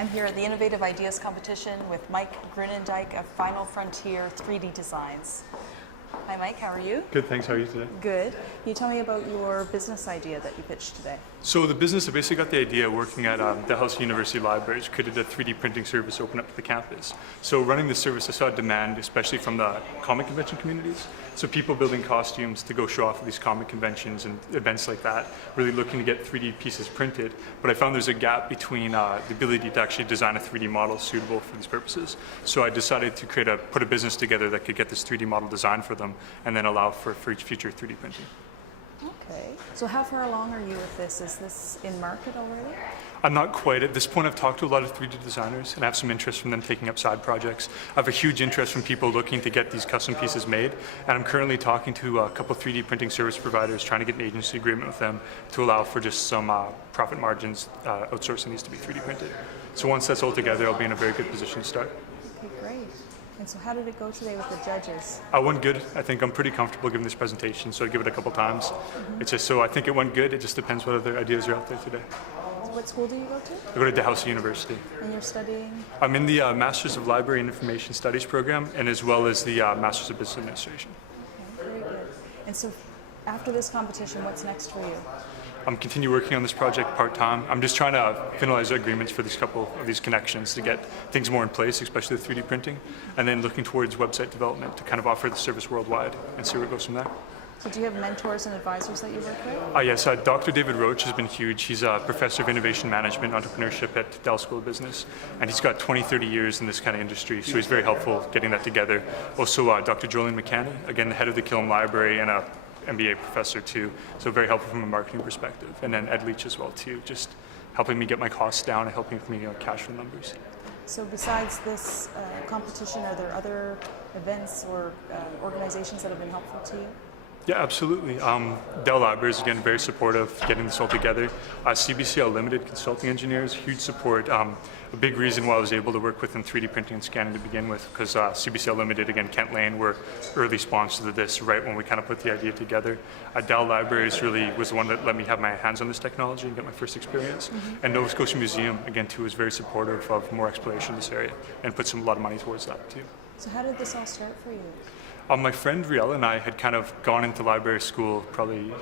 I'm here at the Innovative Ideas Competition with Mike Groenendyk of Final Frontier 3D Designs. Hi Mike, how are you? Good, thanks. How are you today? Good. Can you tell me about your business idea that you pitched today? So the business, I basically got the idea working at Dalhousie University Libraries, created a 3D printing service open up to the campus. So running this service, I saw demand, especially from the comic convention communities. So people building costumes to go show off at these comic conventions and events like that, really looking to get 3D pieces printed. But I found there's a gap between the ability to actually design a 3D model suitable for these purposes. So I decided to put a business together that could get this 3D model designed for them and then allow for future 3D printing. Okay. So how far along are you with this? Is this in market already? I'm not quite. At this point, I've talked to a lot of 3D designers and I have some interest from them taking up side projects. I have a huge interest from people looking to get these custom pieces made, and I'm currently talking to a couple 3D printing service providers, trying to get an agency agreement with them to allow for just some profit margins outsourcing these to be 3D printed. So once that's all together, I'll be in a very good position to start. Okay, great. And so how did it go today with the judges? I went good. I think I'm pretty comfortable giving this presentation, so I give it a couple times. Mm-hmm. It's just so I think it went good. It just depends what other ideas are out there today. So what school do you go to? I go to Dalhousie University. And you're studying? I'm in the Masters of Library and Information Studies program, and as well as the Masters of Business Administration. Okay, very good. And so after this competition, what's next for you? I'm continue working on this project part-time. I'm just trying to finalize agreements for these couple of these connections to get things more in place, especially the 3D printing, and then looking towards website development to kind of offer the service worldwide and see where it goes from there. So do you have mentors and advisors that you work with? Yes, Dr. David Roach has been huge. He's a professor of innovation management entrepreneurship at Dell School of Business, and he's got 20-30 years in this kind of industry, so he's very helpful getting that together. Also, Dr. Jolene McCanny, again, the head of the Killam Library and a MBA professor too, so very helpful from a marketing perspective. And then Ed Leach as well too, just helping me get my costs down and helping with me cash flow numbers. So besides this competition, are there other events or organizations that have been helpful to you? Yeah, absolutely. Dell Libraries, again, very supportive, getting this all together. CBCL Limited Consulting Engineers, huge support. A big reason why I was able to work with in 3D printing and scanning to begin with, because CBCL Limited, again, Kent Lane, were early sponsors of this right when we kind of put the idea together. Dell Libraries really was the one that let me have my hands on this technology and get my first experience. Mm-hmm. And Nova Scotia Museum, again, too, was very supportive of more exploration in this area and put a lot of money towards that, too. So how did this all start for you? My friend Riel and I had kind of gone into library school probably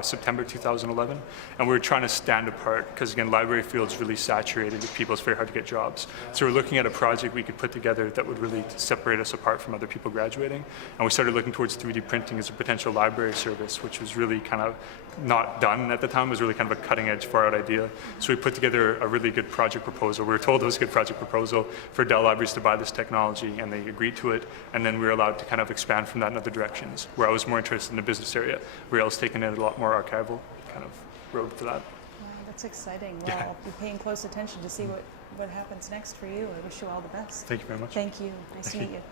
September 2011, and we were trying to stand apart because, again, library field's really saturated with people. It's very hard to get jobs. So we're looking at a project we could put together that would really separate us apart from other people graduating, and we started looking towards 3D printing as a potential library service, which was really kind of not done at the time. It was really kind of a cutting-edge, far-out idea. So we put together a really good project proposal. We were told it was a good project proposal for Dell Libraries to buy this technology, and they agreed to it, and then we were allowed to kind of expand from that in other directions, where I was more interested in the business area. Riel's taken it a lot more archival kind of road to that. Wow, that's exciting. Well, I'll be paying close attention to see what happens next for you. I wish you all the best. Thank you very much. Thank you. Nice to meet you.